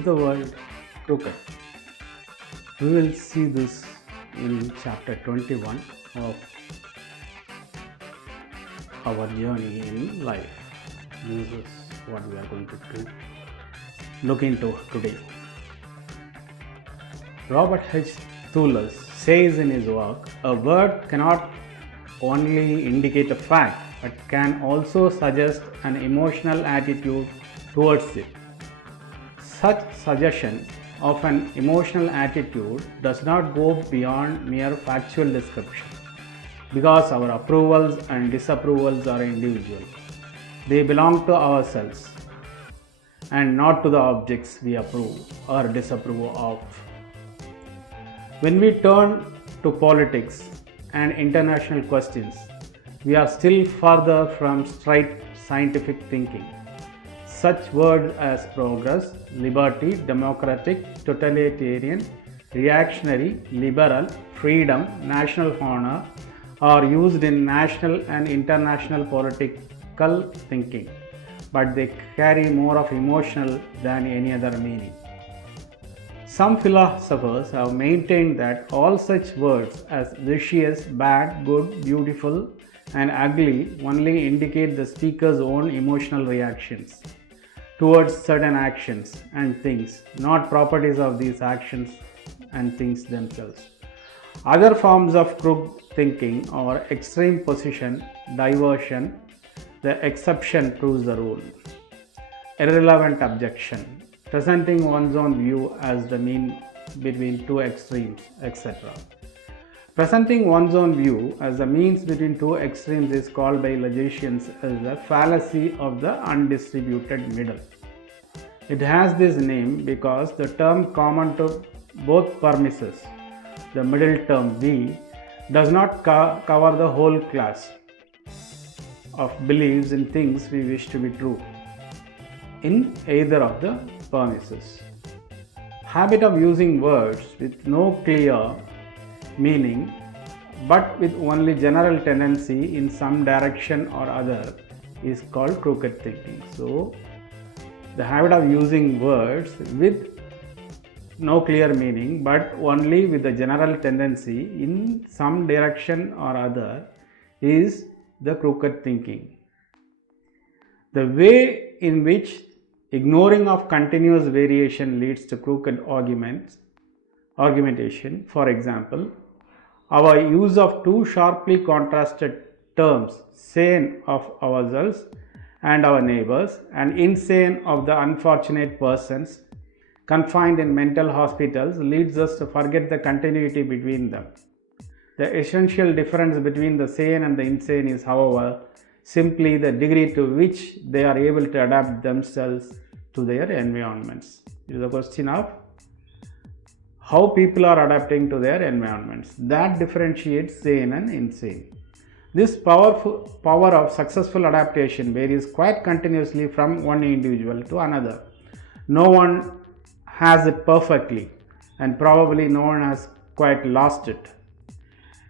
Is the world crooked? We will see this in chapter 21 of our journey in life. This is what we are going to look into today. Robert H. Thulus says in his work, a word cannot only indicate a fact but can also suggest an emotional attitude towards it. Such suggestion of an emotional attitude does not go beyond mere factual description, because our approvals and disapprovals are individual. They belong to ourselves and not to the objects we approve or disapprove of. When we turn to politics and international questions, we are still further from straight scientific thinking. Such words as progress, liberty, democratic, totalitarian, reactionary, liberal, freedom, national honor are used in national and international political thinking, but they carry more of emotional than any other meaning. Some philosophers have maintained that all such words as vicious, bad, good, beautiful, and ugly only indicate the speaker's own emotional reactions towards certain actions and things, not properties of these actions and things themselves. Other forms of crooked thinking are extreme position, diversion, the exception proves the rule, irrelevant objection, presenting one's own view as the mean between two extremes, etc. Presenting one's own view as the means between two extremes is called by logicians as the fallacy of the undistributed middle. It has this name because the term common to both premises, the middle term V, does not cover the whole class of beliefs in things we wish to be true in either of the premises. Habit of using words with no clear meaning but with only general tendency in some direction or other is called crooked thinking. So, the habit of using words with no clear meaning but only with the general tendency in some direction or other is the crooked thinking. The way in which ignoring of continuous variation leads to crooked argumentation, for example, our use of two sharply contrasted terms, sane of ourselves and our neighbors, and insane of the unfortunate persons confined in mental hospitals, leads us to forget the continuity between them. The essential difference between the sane and the insane is, however, simply the degree to which they are able to adapt themselves to their environments. It is a question of how people are adapting to their environments. That differentiates sane and insane. This power of successful adaptation varies quite continuously from one individual to another. No one has it perfectly, and probably no one has quite lost it.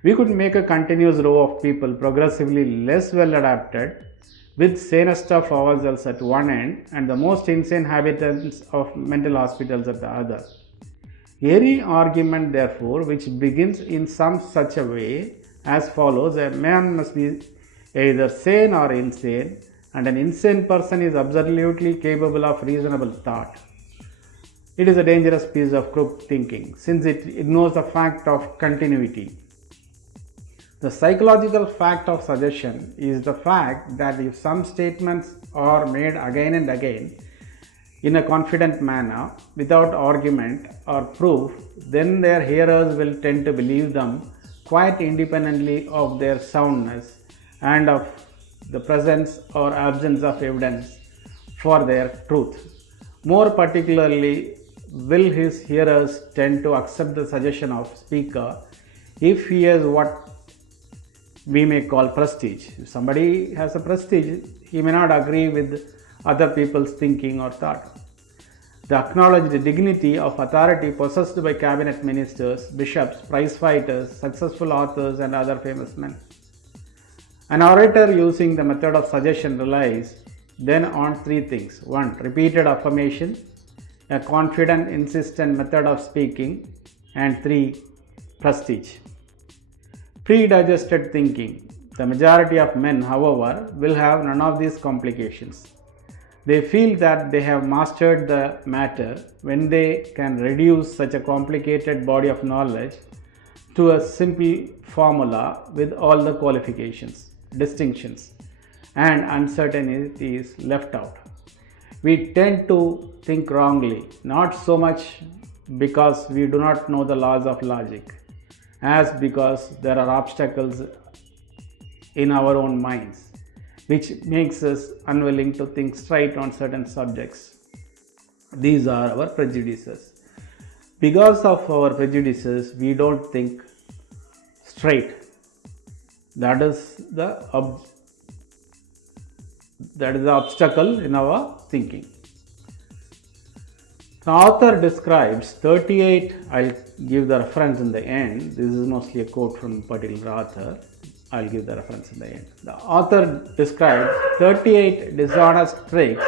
We could make a continuous row of people progressively less well adapted, with sanest of ourselves at one end and the most insane inhabitants of mental hospitals at the other. Any argument, therefore, which begins in some such a way as follows: a man must be either sane or insane, and an insane person is absolutely capable of reasonable thought. It is a dangerous piece of crooked thinking, since it ignores the fact of continuity. The psychological fact of suggestion is the fact that if some statements are made again and again in a confident manner, without argument or proof, then their hearers will tend to believe them quite independently of their soundness and of the presence or absence of evidence for their truth. More particularly, will his hearers tend to accept the suggestion of speaker if he has what we may call prestige. If somebody has a prestige, he may not agree with other people's thinking or thought. The acknowledged dignity of authority possessed by cabinet ministers, bishops, prize fighters, successful authors, and other famous men. An orator using the method of suggestion relies then on three things. 1. Repeated affirmation. a confident, insistent method of speaking, and 3. Prestige. Pre-digested thinking. The majority of men, however, will have none of these complications. They feel that they have mastered the matter when they can reduce such a complicated body of knowledge to a simple formula with all the qualifications, distinctions, and uncertainties left out. We tend to think wrongly, not so much because we do not know the laws of logic, as because there are obstacles in our own minds, which makes us unwilling to think straight on certain subjects. These are our prejudices. Because of our prejudices, we don't think straight. That is the obstacle in our thinking. The author describes 38, I'll give the reference in the end. This is mostly a quote from a particular author. I'll give the reference in the end. The author describes 38 dishonest tricks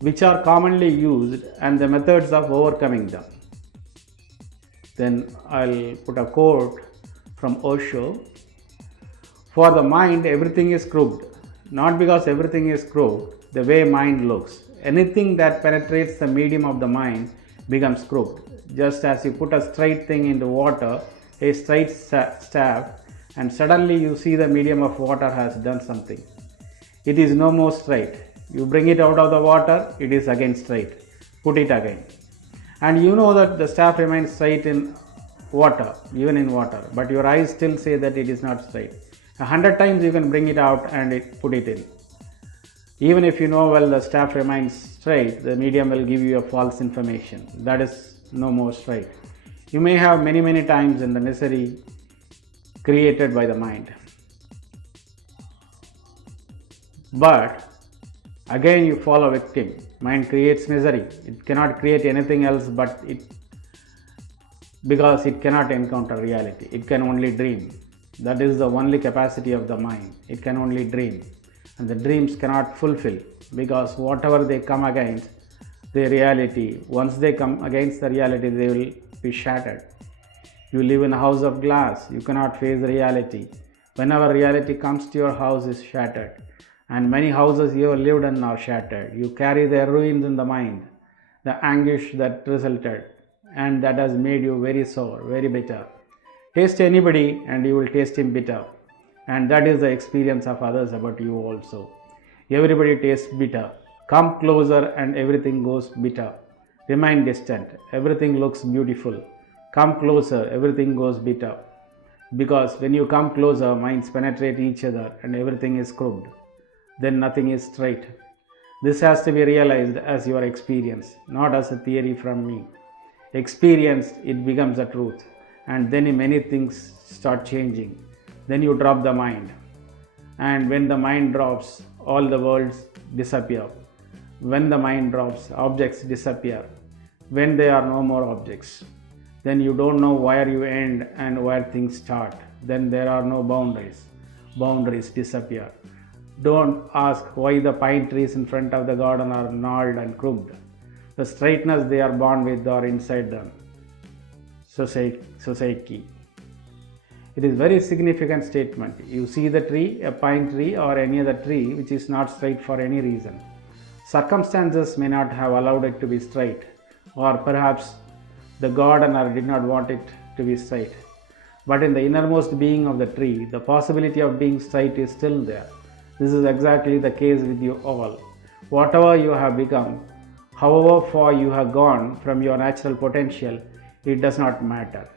which are commonly used and the methods of overcoming them. Then I'll put a quote from Osho. For the mind, everything is crooked. Not because everything is crooked, the way mind looks. Anything that penetrates the medium of the mind becomes crooked. Just as you put a straight thing into water, a straight staff, and suddenly you see the medium of water has done something. It is no more straight. You bring it out of the water, it is again straight. Put it again. And you know that the staff remains straight in water, even in water, but your eyes still say that it is not straight. 100 times you can bring it out and put it in. Even if you know well the staff remains straight, the medium will give you a false information. That is no more straight. You may have many times in the misery created by the mind. But again you fall a victim. Mind creates misery. It cannot create anything else but it, because it cannot encounter reality. It can only dream. That is the only capacity of the mind. It can only dream. And the dreams cannot fulfill because whatever they come against the reality, once they come against the reality, they will be shattered. You live in a house of glass. You cannot face reality. Whenever reality comes to your house is shattered. And many houses you have lived in are shattered. You carry their ruins in the mind, the anguish that resulted, and that has made you very sore, very bitter. Taste anybody and you will taste him bitter. And that is the experience of others about you also. Everybody tastes bitter. Come closer and everything goes bitter. Remain distant. Everything looks beautiful. Come closer, everything goes bitter. Because when you come closer, minds penetrate each other and everything is crooked. Then nothing is straight. This has to be realized as your experience, not as a theory from me. Experienced, it becomes a truth. And then many things start changing. Then you drop the mind. And when the mind drops, all the worlds disappear. When the mind drops, objects disappear. When there are no more objects, then you don't know where you end and where things start. Then there are no boundaries. Boundaries disappear. Don't ask why the pine trees in front of the garden are gnarled and crooked. The straightness they are born with are inside them. Society. It is very significant statement. You see the tree, a pine tree or any other tree which is not straight for any reason. Circumstances may not have allowed it to be straight, or perhaps the gardener did not want it to be straight. But in the innermost being of the tree, the possibility of being straight is still there. This is exactly the case with you all. Whatever you have become, however far you have gone from your natural potential, it does not matter.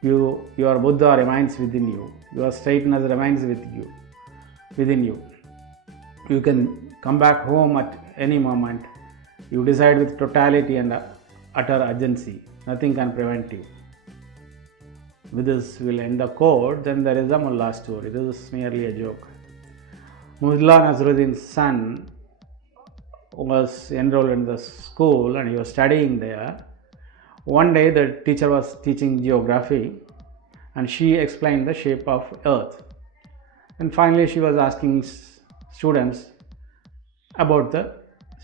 Your Buddha remains within you. Your straightness remains within you. You can come back home at any moment. You decide with totality and utter urgency. Nothing can prevent you. With this, we'll end the quote. Then there is a mullah story. This is merely a joke. Mullah Nasruddin's son was enrolled in the school and he was studying there. One day the teacher was teaching geography and she explained the shape of earth. And finally she was asking students about the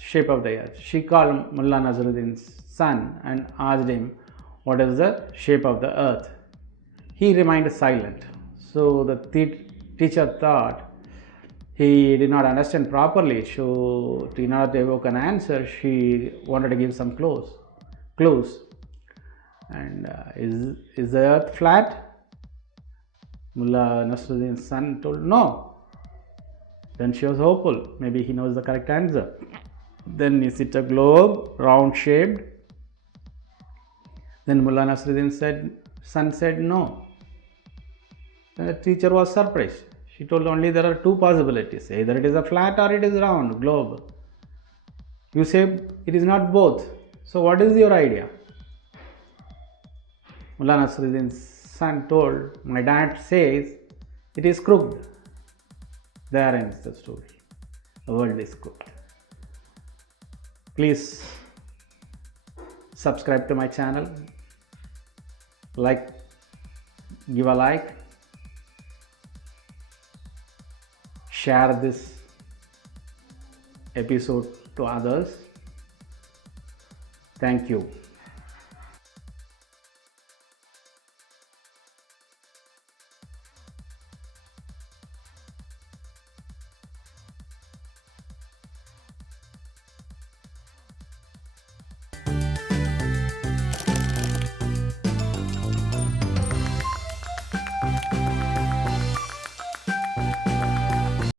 shape of the earth. She called Mullah Nasruddin's son and asked him what is the shape of the earth. He remained silent. So the teacher thought he did not understand properly. So in order to evoke an answer, she wanted to give some clues. And is the earth flat? Mullah Nasruddin's son told no. Then she was hopeful. Maybe he knows the correct answer. Then is it a globe, round shaped? Then Mullah Nasruddin's son said no. Then the teacher was surprised. She told only there are two possibilities. Either it is a flat or it is round globe. You say it is not both. So what is your idea? Mullah Nasruddin's son told, my dad says it is crooked. There ends the story. The world is crooked. Please subscribe to my channel. Give a like. Share this episode to others. Thank you.